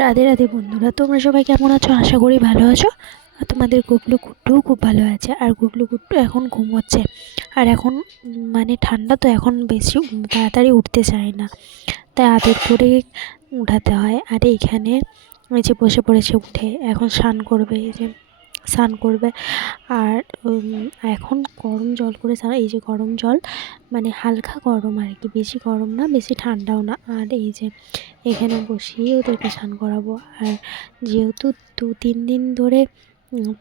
রাধে রাধে বন্ধুরা, তোমরা সবাই কেমন আছো? আশা করি ভালো আছো। আর তোমাদের গুবলু গুড্ডুও খুব ভালো আছে। আর গুবলু গুড্ডু এখন ঘুমোচ্ছে। আর এখন মানে ঠান্ডা তো, এখন বেশি তাড়াতাড়ি উঠতে চায় না, তাই আদর করে উঠাতে হয়। আর এইখানে এই যে বসে পড়েছে উঠে, এখন স্নান করবে। এই যে স্নান করবে। আর এখন গরম জল করে স্নান, এই যে গরম জল, মানে হালকা গরম আর কি, বেশি গরম না বেশি ঠান্ডাও না। আর এই যে এখানে বসিয়ে ওদেরকে স্নান করাবো। আর যেহেতু 2-3 দিন ধরে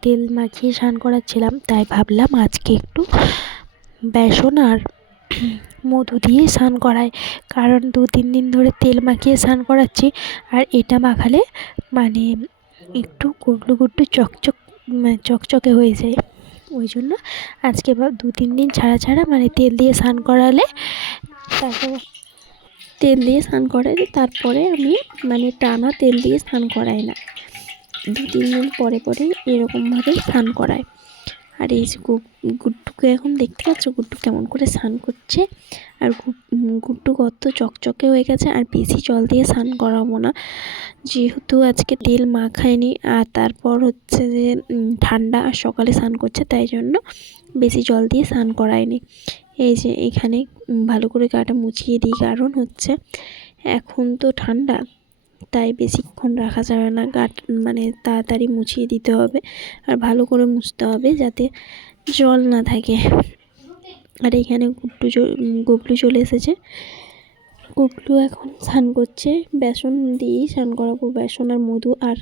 তেল মাখিয়ে স্নান করাচ্ছিলাম, তাই ভাবলাম আজকে একটু বেসন আর মধু দিয়ে স্নান করাই। কারণ 2-3 দিন ধরে তেল মাখিয়ে স্নান করাচ্ছি, আর এটা মাখালে মানে একটু গুবলু গুড্ডু চকচকে হয়ে যায়। ওই জন্য আজকে 2-3 দিন ছাড়া ছাড়া মানে তেল দিয়ে স্নান করালে, তারপরে তেল দিয়ে স্নান করাই, তারপরে আমি মানে টানা তেল দিয়ে স্নান করাই না, 2-3 দিন পরে পরে এরকমভাবে স্নান করাই। আর এই যে গুড্ডুকে এখন দেখতে পাচ্ছ, গুড্ডু কেমন করে স্নান করছে। আর গুড্ডু কত চকচকে হয়ে গেছে। আর বেশি জল দিয়ে স্নান করাবো না, যেহেতু আজকে তেল মাখায়নি। আর তারপর হচ্ছে যে ঠান্ডা, আর সকালে স্নান করছে, তাই জন্য বেশি জল দিয়ে স্নান করায়নি। এই যে এখানে ভালো করে গাটা মুছিয়ে দিই, কারণ হচ্ছে এখন তো ঠান্ডা, তাই বেশিক্ষণ রাখা যাবে না। মানে তাড়াতাড়ি মুছিয়ে দিতে হবে, আর ভালো করে মুছতে হবে যাতে জল না থাকে। আর এখানে গুবলু চলে এসেছে। গুবলু এখন স্নান করছে, বেসন দিয়েই স্নান করাবো, বেসন আর মধু। আর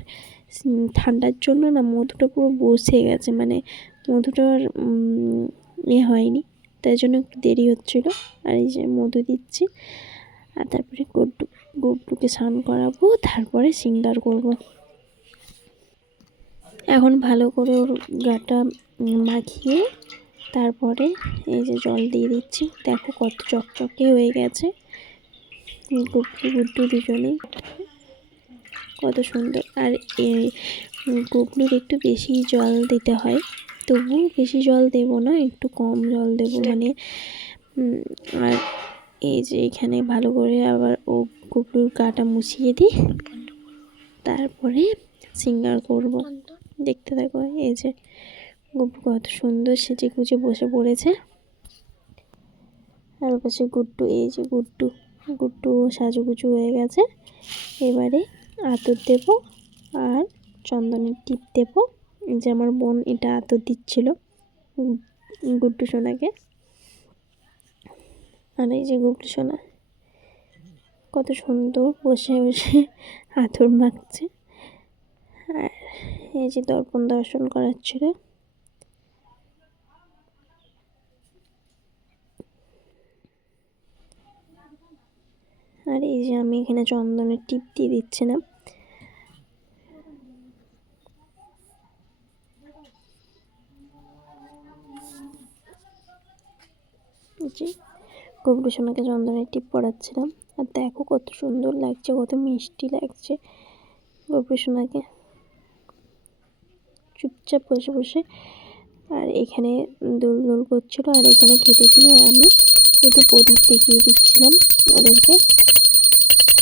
ঠান্ডার জন্য না মধুটা পুরো বসে গেছে, মানে মধুটা আর হয়নি, তাই জন্য একটু দেরি হচ্ছিলো। আর এই যে মধু দিচ্ছি। আর তারপরে গুবলুকে স্নান করাবো, তারপরে শৃঙ্গার করব। এখন ভালো করে ওর গাটা মাখিয়ে তারপরে এই যে জল দিয়ে দিচ্ছি। দেখো কত চকচকে হয়ে গেছে গুবলু গুড্ডু দুজনেই, কত সুন্দর। আর এই গুবলুর একটু বেশি জল দিতে হয়, তবু বেশি জল দেব না, একটু কম জল দেব মানে। আর এই যে এখানে ভালো করে আবার ও গুবলুর গাটা মুছিয়ে দিই, তারপরে শৃঙ্গার করব। দেখতে থাকো। এই যে গুবলু কত সুন্দর সেজে গুজে বসে পড়েছে। আর পাশে গুড্ডু, এই যে গুড্ডু সাজুগুজু হয়ে গেছে। এবারে আতর দেব আর চন্দনের টিপ দেব। যে আমার বোন এটা আতর দিচ্ছিল গুড্ডু সোনাকে। আর এই যে গুবলু সোনা কত সুন্দর বসে বসে আতর মাখছে। আর এই যে দর্পণ দর্শন করাচ্ছিল। আর এই যে আমি এখানে চন্দনের টিপ দিয়ে দিচ্ছিলাম। যে গুবলু সোনাকে চন্দনের টিপ পরাচ্ছিলাম। আর দেখো কত সুন্দর লাগছে, কত মিষ্টি লাগছে গুবলু সোনাকে চুপচাপ বসে বসে। আর এখানে দুল দুল করছিল, আর এখানে খেতে দিয়ে আমি একটু প্রদীপ দেখিয়ে দিচ্ছিলাম ওদেরকে।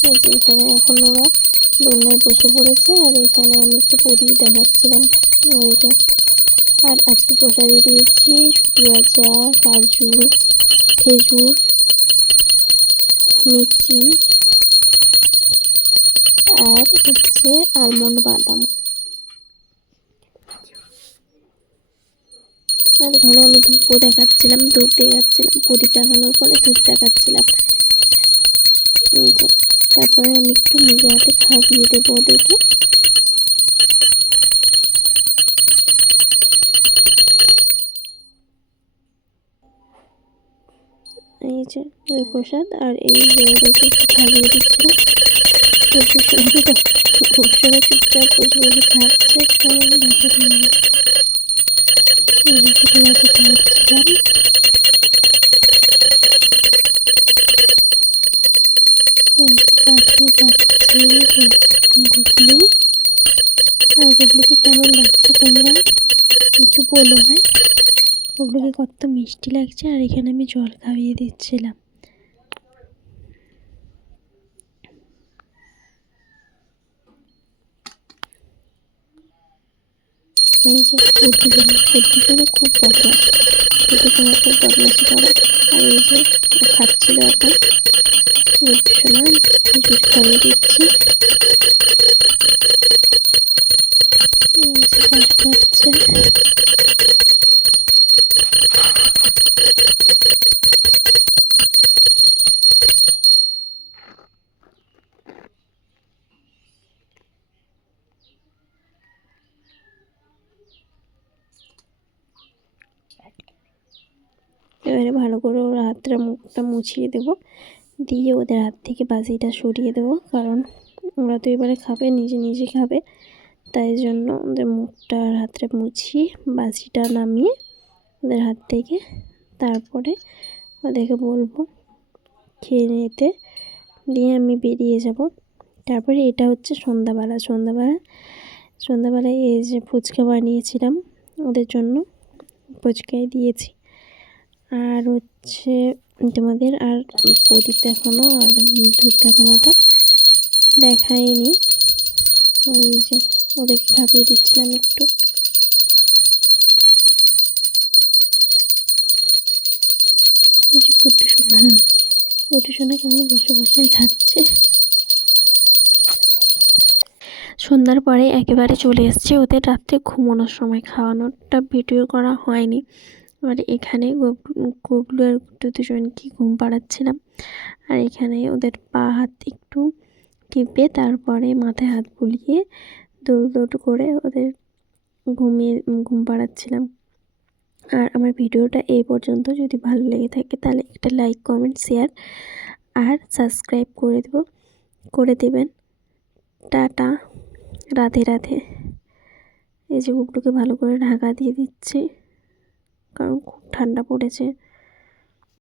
এই যে এখানে এখন ওরা দোলনায় বসে পড়েছে, আর এখানে আমি একটু প্রদীপ দেখাচ্ছিলাম ওদেরকে। আর আজকে প্রসাদে দিয়েছি সুটি ভাজা, কাজু, খেজুর, মিষ্টি, আর হচ্ছে আলমন্ড বাদাম। আর এখানে আমি ধূপও দেখাচ্ছিলাম, প্রদীপ দেখানোর পরে ধূপ দেখাচ্ছিলাম। তারপরে আমি একটু নিজে হাতে খাইয়ে দেবো ওদেরকে। এই যে ওই প্রসাদ, আর এই যে ওদেরকে একটু খাইয়ে দিচ্ছিলাম। খুব সুন্দর চুপচাপ বসে বসে খাচ্ছে, কেমন দেখো তোমরা। এই যে শুধু হাতে খাওয়াচ্ছিলাম। কাজু খাচ্ছে গুবলু। আর গুবলুকে কেমন লাগছে তোমরা একটু বলো। হ্যাঁ, গুবলুকে কত মিষ্টি লাগছে। আর এখানে আমি জল খাইয়ে দিচ্ছিলাম। এই যে বুদ্ধিজনে খুব বদমাস, বুদ্ধিজনে খুব বদমাসি করে। আর এই যে খাচ্ছিল এখন বুদ্ধিজনা, খিচুড়ি খাইয়ে দিচ্ছি। কাজ খাচ্ছে। এবারে ভালো করে ওর হাতটা মুখটা মুছিয়ে দেবো, দিয়ে ওদের হাত থেকে বাসিটা সরিয়ে দেবো, কারণ ওরা তো এবারে খাবে, নিজে নিজে খাবে, তাই জন্য ওদের মুখটা আর হাতটা মুছিয়ে বাসিটা নামিয়ে ওদের হাত থেকে তারপরে ওদেরকে বলবো খেয়ে নিতে, দিয়ে আমি বেরিয়ে যাব। তারপরে এটা হচ্ছে সন্ধ্যাবেলায় এই যে ফুচকা বানিয়েছিলাম ওদের জন্য, ফুচকাই দিয়েছি। আর হচ্ছে তোমাদের আর প্রদীপ দেখানো আর ধূপ দেখানোটা দেখাইনি। ওই যে ওদেরকে খাইয়ে দিচ্ছিলাম একটু। এই যে কুট্টু সোনা কেমন বসে বসে খাচ্ছে। সন্ধ্যার পরে একেবারে চলে এসছে ওদের রাত্রে ঘুমানোর সময়, খাওয়ানোরটা ভিডিও করা হয়নি। আর এখানে গুবলু আর গুড্ডু দুজনকে ঘুম পাড়াচ্ছিলাম। আর এখানে ওদের পা হাত একটু টিপে তারপরে মাথায় হাত বুলিয়ে দৌড় করে ওদের ঘুম পাড়াচ্ছিলাম। আর আমার ভিডিওটা এই পর্যন্ত, যদি ভালো লেগে থাকে তাহলে একটা লাইক, কমেন্ট, শেয়ার আর সাবস্ক্রাইব করে দেবেন। টাটা, রাধে রাধে। এই যে গুবলুকে ভালো করে ঢাকা দিয়ে দিচ্ছি, কারণ খুব ঠান্ডা পড়েছে।